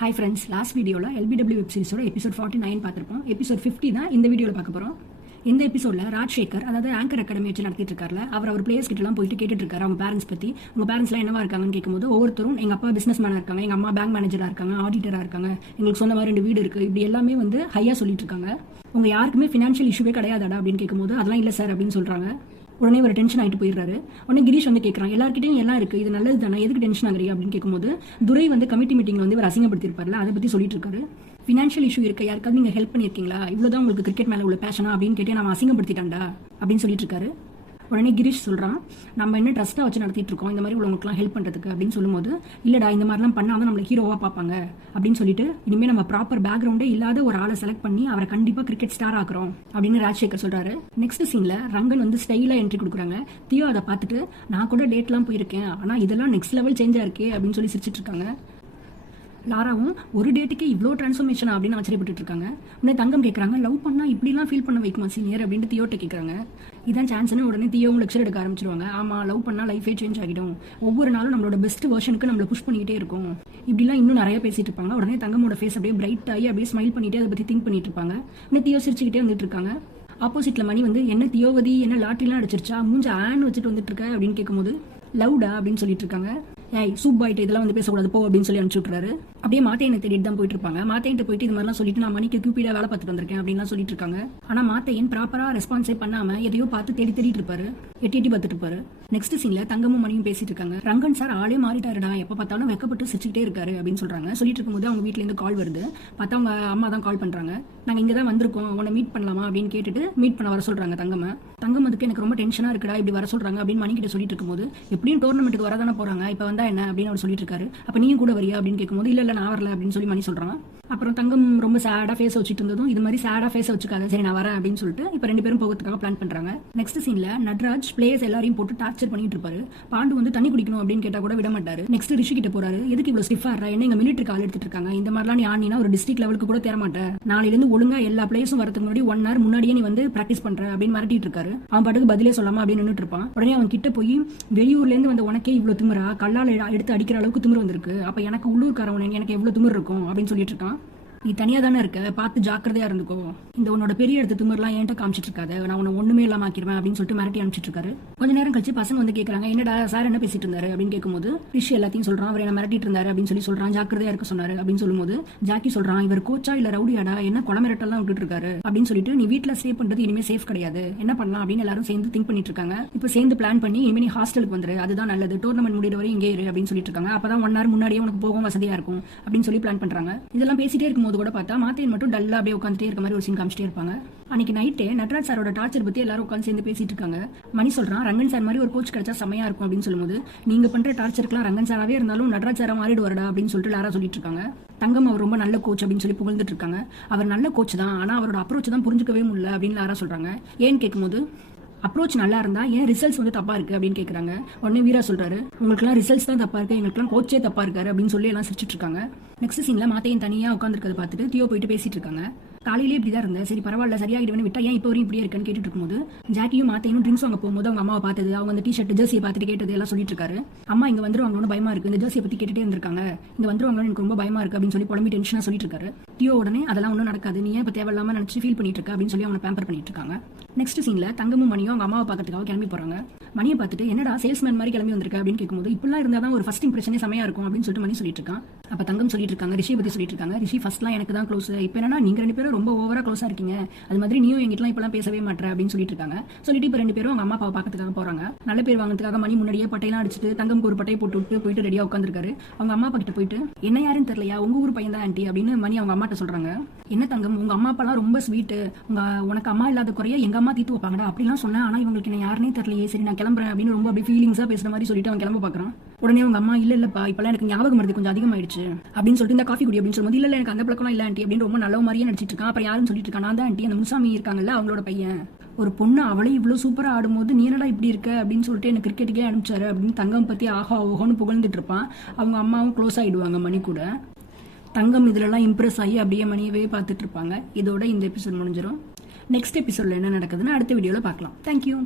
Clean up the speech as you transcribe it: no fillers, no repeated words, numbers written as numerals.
Hi friends, last வீடியோவில் LBW web சீரிஸோட episode 49 பார்த்துருப்போம். Episode 50 தான் இந்த வீடியோவில் பார்க்க போகிறோம். இந்த எபிசோடில் ராஜ்சேகர், அதாவது ஆங்கர் அகாடமி வச்சு நடத்திட்டு இருக்காருல, அவர் பிளேயர்ஸ் கிட்டலாம் போயிட்டு கேட்டுட்டு இருக்காரு அவங்க பேரண்ட்ஸ் பற்றி. உங்க பேரண்ட்ஸ்லாம் என்னவா இருக்காங்கன்னு கேட்கும்போது ஒவ்வொருத்தரும் எங்கள் அப்பா பிஸ்னஸ் மேனாக இருக்காங்க, எங்கள் அம்மா பேங்க் மேனேஜராக இருக்காங்க, ஆடிட்டராக இருக்காங்க, எங்களுக்கு சொந்த மாதிரி 2 வீடு இருக்குது, இப்படி எல்லாமே வந்து ஹையாக சொல்லிட்டு இருக்காங்க. உங்கள் யாருக்குமே ஃபினான்ஷியல் இஷ்யூவே கிடையாதாடா அப்படின்னு கேட்கும்போது அதெல்லாம் இல்லை சார் அப்படின்னு சொல்கிறாங்க. உடனே ஒரு டென்ஷன் ஆகிட்டு போயிடுறாரு. உடனே கிரீஷ் வந்து கேட்குறான், எல்லாருக்கிட்டையும் எல்லாம் இருக்குது, இது நல்லது தானே, எதுக்கு டென்ஷன் ஆகுறீங்க அப்படின்னு கேட்கும்போது துரை வந்து கமிட்டி மீட்டிங்கில் வந்து இவர் அசிங்கப்படுத்திருப்பார்ல, அதை பற்றி சொல்லிட்டு இருக்காரு. ஃபினான்ஷியல் இஷ்யூ இருக்க யாருக்காவது நீங்கள் ஹெல்ப் பண்ணியிருக்கீங்களா, இவ்வளோதான் உங்களுக்கு கிரிக்கெட் மேலே உள்ள பேஷனா அப்படின்னு கேட்டு நான் அசிங்கப்படுத்திட்டான்டா அப்படின்னு சொல்லிட்டு இருக்காரு. உடனே கிரீஷ் சொல்கிறான், நம்ம என்ன ட்ரஸ்ட்டாக வச்சு நடத்திட்டு இருக்கோம், இந்த மாதிரி உள்ளவங்களுக்குலாம் ஹெல்ப் பண்ணுறதுக்கு அப்படின்னு சொல்லும்போது, இல்லைடா இந்த மாதிரிலாம் பண்ணால் தான் நம்மளை ஹீரோவாக பார்ப்பாங்க அப்படின்னு சொல்லிட்டு இனிமேல் நம்ம ப்ராப்பர் பேக்ரவுண்டே இல்லாத ஒரு ஆளை செலக்ட் பண்ணி அவரை கண்டிப்பாக கிரிக்கெட் ஸ்டார் ஆக்குறோம் அப்படின்னு ராஜ்சேகர் சொல்கிறாரு. நெக்ஸ்ட் சீனில் ரங்கன் வந்து ஸ்டைலாக என்ட்ரி கொடுக்குறாங்க. தியோ அதை பார்த்துட்டு நான் கூட டேட்லாம் போயிருக்கேன், ஆனால் இதெல்லாம் நெக்ஸ்ட் லெவல் சேஞ்சாக இருக்கே அப்படின்னு சொல்லி சிரிச்சிட்டு இருக்காங்க. லாராவும் ஒரு டேட்டுக்கு இவ்வளோ ட்ரான்ஸ்ஃபர்மேஷன் அப்படின்னு ஆச்சரியப்பட்டு இருக்காங்க. உடனே தங்கம் கேட்குறாங்க, லவ் பண்ணால் இப்படிலாம் ஃபீல் பண்ண வைக்குமா சீனியர் அப்படின்ட்டு தியோட்ட கேட்குறாங்க. இதான் சான்ஸ்னு உடனே தியோவும் லெக்சர் எடுக்க ஆரம்பிச்சிருவாங்க. ஆமாம், லவ் பண்ணால் லைஃபே சேஞ்ச் ஆகிடும், ஒவ்வொரு நாளும் நம்மளோட பெஸ்ட் வெர்ஷனுக்கு நம்மளை புஷ் பண்ணிக்கிட்டே இருக்கும், இப்படிலாம் இன்னும் நிறைய பேசிட்டு இருப்பாங்க. உடனே தங்கமோட ஃபேஸ் அப்படியே பிரைட் ஆகி அப்படியே ஸ்மைல் பண்ணிட்டு அதை பற்றி திங்க் பண்ணிட்டு இருப்பாங்க. உடனே தியோ சிரிச்சுக்கிட்டே வந்துட்டு இருக்காங்க. ஆப்போசிட்ல மணி வந்து என்ன தியோவதி என்ன லாட்ரிலாம் அடிச்சிருச்சா, மூஞ்ச ஆன் வச்சுட்டு வந்துட்டு இருக்க அப்படின்னு கேட்கும்போது லவுடா அப்படின்னு சொல்லிட்டு இருக்காங்க. ஏய் சூப் ஆயிட்டு இதெல்லாம் வந்து பேசக்கூடாது போ அப்படின்னு சொல்லி அனுப்பிச்சு விட்டுறாரு. அப்படியே மாத்தையனை தேடிட்டு தான் போயிட்டு இருப்பாங்க. மாத்தையன்ட்டு போயிட்டு இது மாதிரிலாம் சொல்லிட்டு நான் மணிக்கு கியூபிடா வேலை பார்த்துட்டு வந்திருக்கேன் அப்படின்லாம் சொல்லிட்டு இருக்காங்க. ஆனால் மாத்தையன் ப்ராப்பராக ரெஸ்பான்ஸே பண்ணாமல் எதையோ பார்த்து தேடிட்டு இருப்பாரு, எட்டி பார்த்துட்டு இருப்பாரு. நெக்ஸ்ட் சீன்ல தங்கமும் மணியும் பேசிட்டு இருக்காங்க. ரங்கன் சார் ஆளே மாறிட்டாருடா, எப்போ பார்த்தாலும் வெக்கப்பட்டு சிரிச்சுக்கிட்டே இருக்காரு அப்படின்னு சொல்றாங்க. சொல்லிட்டு இருக்கும்போது அவங்க வீட்டிலேருந்து கால் வருது. பார்த்தா அவங்க அம்மா தான் கால் பண்றாங்க. நாங்கள் இங்கே தான் வந்திருக்கோம், உன்னை மீட் பண்ணலாமா அப்படின்னு கேட்டுட்டு மீட் பண்ண வர சொல்றாங்க தங்கம் அதுக்கு எனக்கு ரொம்ப டென்ஷனாக இருக்குடா இப்படி வர சொல்றாங்க அப்படின்னு மணி கிட்ட சொல்லிட்டு இருக்கும்போது, எப்படியும் டோர்னமெண்ட்டுக்கு வரதானே போறாங்க, இப்போ வந்தா என்ன அப்படின்னு அவர் சொல்லிட்டு இருக்காரு. அப்போ நீயும் கூட வரியா அப்படின்னு கேட்கும்போது இல்லை நான் வரல அப்படின்னு சொல்லி மணி சொல்றான். அப்புறம் தங்கம் ரொம்ப சேடாக ஃபேஸ் வச்சுட்டு இருந்ததும் இது மாதிரி சேடாக ஃபேஸ் வச்சுக்காத, சரி நான் வரேன் அப்படின்னு சொல்லிட்டு இப்போ 2 பேரும் போகிறதுக்காக பிளான் பண்றாங்க. நெக்ஸ்ட் சீன்ல நட்ராஜ் பிளேயர்ஸ் எல்லாரையும் போட்டு டார்ச்சர் பண்ணிட்டு இருப்பாரு. பாண்டு வந்து தண்ணி குடிக்கணும் அப்படின்னு கேட்டா கூட விட மாட்டாரு. நெக்ஸ்ட் ரிஷி கிட்ட போறாரு, எதுக்கு இவ்வளவு ஸ்டிஃபா இருக்க, என்ன எங்க மிலிட்டரி கால் எடுத்துட்டு இருக்காங்க, இந்த மாதிரிலாம் நீ ஆனினா ஒரு டிஸ்ட்ரிக்ட் லெவலுக்கு கூட தேர மாட்டேன், நாளையிலிருந்து ஒழுங்கா எல்லா பிளேயர்ஸும் வரதுக்கு முன்னாடி 1 hour முன்னாடியே நீ வந்து பிராக்டிஸ் பண்ற அப்படின்னு மிரட்டிட்டு இருக்காரு. அவன் பாட்டுக்கு பதிலே சொல்லாம அப்படின்னு நின்றுட்டு இருப்பான். உடனே அவன் கிட்ட போய் வெளியூர்ல இருந்து வந்த உனக்கே இவ்வளவு திமிரா, கல்லால் எடுத்து அடிக்கிற அளவுக்கு திமிர் வந்திருக்கு, அப்ப எனக்கு உள்ளூர்காரவன் எனக்கு எவ்வளவு திமிர் இருக்கும் அப்படின்னு சொல்லிட்டு இருக்கான். நீ தனியா தானே இருக்க, பார்த்து ஜாக்கிரதையா இருந்துக்கோ, இந்த உன்னோட பெரிய இடத்து திமிர்லாம் என்கிட்ட காமிச்சிட்டு இருக்காது, நான் உன்னை ஒண்ணுமே இல்லாம ஆக்கிடுவேன் அப்படின்னு சொல்லிட்டு மிரட்டி அனுப்பிச்சிட்டு இருக்காரு. கொஞ்ச நேரம் கழிச்சு பசங்க வந்து கேட்கறாங்க, என்னடா சார் என்ன பேசிட்டு இருந்தாரு அப்படின்னு கேட்கும்போது ரிஷி எல்லாத்தையும் சொல்றான். அவர் என்ன மிரட்டிட்டு இருந்தாரு அப்படின்னு சொல்றான், ஜாக்கிரதையா இருக்க சொன்னாரு அப்படின்னு சொல்லும்போது ஜாக்கி சொல்றான், இவர் கோச்சா இல்ல ரவுடியாடா, என்ன கொலை மிரட்டெல்லாம் விட்டுட்டு இருக்காரு அப்படின்னு சொல்லிட்டு, நீ வீட்டுல ஸ்டே பண்றது இனிமே சேஃப் கிடையாது, என்ன பண்ணலாம் அப்படின்னு எல்லாரும் சேர்ந்து திங்க் பண்ணிட்டு இருக்காங்க. இப்போ சேர்ந்து பிளான் பண்ணி இனிமே நீ ஹாஸ்டலுக்கு வந்துரு, அதுதான் நல்லது, டோர்னமெண்ட் முடிகிற வரை இங்கே இரு அப்படின்னு சொல்லிட்டு இருக்காங்க. அப்பதான் 1 hour முன்னாடியே உனக்கு போகும் வசதியா இருக்கும் அப்படின்னு சொல்லி பிளான் பண்றாங்க. இதெல்லாம் பேசிட்டே இருக்கும்போது கூட பார்த்தா மாத்தி மட்டும் டல்லா அப்படியே உட்காந்துட்டே இருக்க மாதிரி ஒரு சீன் காமிச்சிட்டே இருப்பாங்க. அன்னைக்கு நைட்டே நட்ராஜ் சாரோட டார்ச்சர் பத்தி எல்லாரும் உட்காந்து சேர்ந்து பேசிட்டு இருக்காங்க. மணி சொல்றான், ரங்கன் சார் மாதிரி ஒரு கோச் கிடைச்சா செமையா இருக்கும் அப்படின்னு சொல்லும்போது, நீங்க பண்ற டார்ச்சருக்குலாம் ரங்கன் சாராவே இருந்தாலும் நட்ராஜ் சாரா மாறிடுவாரடா அப்படின்னு சொல்லிட்டு லாரா சொல்லிட்டு இருக்காங்க. தங்கம் அவர் ரொம்ப நல்ல கோச் அப்படின்னு சொல்லி புகழ்ந்துட்டு இருக்காங்க. அவர் நல்ல கோச் தான், ஆனா அவரோட அப்ரோச் தான் புரிஞ்சுக்கவே முடியல அப்படின்னு லாரா சொல்றாங்க. ஏன்னு கேட்கும்போது, அப்ரோச் நல்லா இருந்தா ஏன் ரிசல்ட்ஸ் வந்து தப்பா இருக்கு அப்படின்னு கேட்கறாங்க. உடனே வீரா சொல்றாரு, உங்களுக்குலாம் ரிசல்ட்ஸ் தான் தப்பா இருக்கு, எங்களுக்குலாம் கோச்சே தப்பா இருக்காரு அப்படின்னு சொல்லி எல்லாம் சிரிச்சிட்டு இருக்காங்க. நெக்ஸ்ட் சீன்ல மாத்தையும் தனியா உட்காந்துருக்கதை பார்த்துட்டு தியோ போயிட்டு பேசிட்டு இருக்காங்க. காலையிலே இப்படிதான் இருந்தேன், சரி பரவாயில்ல சரியாகிடுவேன் விட்டா ஏன் இப்போ வரையும் இப்படியே இருக்குன்னு கேட்டுட்டு இருக்கும்போது ஜாக்கியும் மாத்தையும் ட்ரிங்க்ஸ் வாங்க போகும்போது அவங்க அம்மாவை பார்த்தது, அவங்க அந்த டிஷர்ட் ஜெர்சியை பார்த்துட்டு கேட்டது எல்லாம் சொல்லிட்டு இருக்காரு. அம்மா இங்க வந்துருவாங்களோன்னு பயமா இருக்கு, இந்த ஜெர்சியை பத்தி கேட்டுட்டே இருந்திருக்காங்க, இங்க வந்துருவாங்களோன்னு எனக்கு ரொம்ப பயமா இருக்கு அப்படின்னு சொல்லி புலம்பி டென்ஷனா சொல்லிட்டு இருக்காரு. தியோ உடனே அதெல்லாம் ஒன்றும் நடக்காது, நீ ஏன் இப்போ தேவையில்லாம நினைச்சு ஃபீல் பண்ணிட்டு இருக்க அப்படின்னு சொல்லி அவங்க பேம்பர் பண்ணிட்டு இருக்காங்க. நெக்ஸ்ட் சீன்ல தங்கமும் மணியும் அவங்க அம்மாவை பார்க்கறதுக்காக கிளம்பி போறாங்க. மணியை பார்த்துட்டு என்னடா சேல்ஸ்மேன் மாதிரி கிளம்பி வந்திருக்க அப்படின்னு கேட்கும்போது, இப்பெல்லாம் இருந்தா தான் ஒரு ஃபர்ஸ்ட் இம்ப்ரெஷனே செமையா இருக்கும் அப்படின்னு சொல்லிட்டு மணி சொல்லிட்டு இருக்கான். அப்ப தங்கம் சொல்லிட்டு இருக்காங்க, ரிஷியை பத்தி சொல்லிட்டு இருக்காங்க. ரிஷி ஃபர்ஸ்ட்லாம் எனக்கு தான் க்ளோஸ், இப்போ என்னன்னா நீங்க 2 பேரும் ரொம்ப ஓவரா க்ளோஸா இருக்கீங்க, அது மாதிரி நீயும் எங்கிட்டலாம் இப்பெல்லாம் பேசவே மாட்டேற அப்படின்னு சொல்லிட்டு இருக்காங்க. சொல்லிட்டு இப்போ 2 பேரும் அவங்க அம்மா அப்பாவை பார்க்கறதுக்காக போறாங்க. நல்ல பேர் வாங்குறதுக்காக மணி முன்னாடியே பட்டையெல்லாம் அடிச்சுட்டு தங்கம்க்கு ஒரு பட்டையை போட்டு போயிட்டு ரெடியா உட்காந்துருக்காரு. அவங்க அம்மா அப்பா கிட்ட போயிட்டு, என்ன யாருன்னு தெரியலையா, உங்க ஊர் பையன் தான் ஆண்டி அப்படின்னு மணி அவங்க அம்மாட்ட சொல்றாங்க. என்ன தங்கம், உங்க அம்மா அப்பாலாம் ரொம்ப ஸ்வீட், உனக்கு அம்மா இல்லாத குறைய எங்க அம்மா தீத்து வைப்பாங்கடா அப்படிலாம் சொன்னேன், ஆனா இவங்களுக்கு என்ன யாருன்னே தெரியலையே, சரி நான் கிளம்புறேன் அப்படின்னு ரொம்ப அப்படி ஃபீலிங்ஸா பேசுற மாதிரி சொல்லிட்டு அவன் கிளம்ப பாக்குறான். உடனே அவங்க அம்மா இல்லப்பா இப்பெல்லாம் எனக்கு ஞாபகம் மருந்து கொஞ்சம் அதிகமாயிடுச்சு அப்படின்னு சொல்லிட்டு இந்த காஃபி குடி அப்படின்னு சொல்லும்போது, இல்ல எனக்கு அந்த பழக்கம் இல்ல ஆண்டி அப்படின்னு ரொம்ப நல்ல மாதிரியே நடிச்சிட்டு இருக்கான். அப்புறம் யாரும் சொல்லிட்டு இருக்கான், நான் தான் ஆண்டி அந்த முசாமி இருக்காங்கல்ல அவங்களோட பையன், ஒரு பொண்ணு அவளே இவ்வளவு சூப்பரா ஆடும்போது நீ என்னடா இப்படி இருக்க அப்படின்னு சொல்லிட்டு எனக்கு கிரிக்கெட்டுக்கே அனுப்பிச்சாரு அப்படின்னு தங்கம் பத்தி ஆஹா ஓஹோன்னு புகழ்ந்துட்டு இருப்பான். அவங்க அம்மாவும் க்ளோஸ் ஆயிடுவாங்க மணி கூட. தங்கம் இதுலலாம் இம்ப்ரெஸ் ஆகி அப்படியே மணியவே பார்த்துட்டு இருப்பாங்க. இதோட இந்த எபிசோட் முடிஞ்சிடும். நெக்ஸ்ட் எபிசோட்ல என்ன நடக்குதுன்னு அடுத்த வீடியோல பார்க்கலாம். தேங்க்யூ.